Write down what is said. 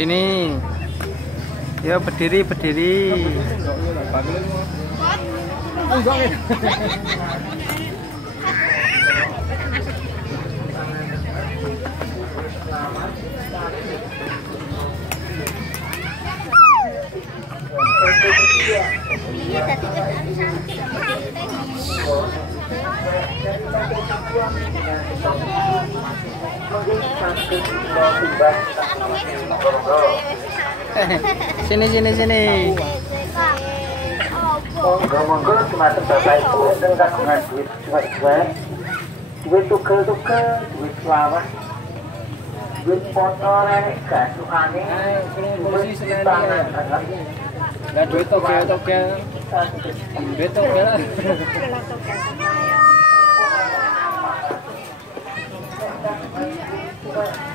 Sini. Ya berdiri, berdiri. Sini, sini, sini. Monggo-monggo semacam bapak ibu enten kagungan duit cuek-cuek, duit tugel-tugel, duit selawat, duit foto nenek gasukane, duit tangan. Lah duit togel-togel. Duit togel. Thank you.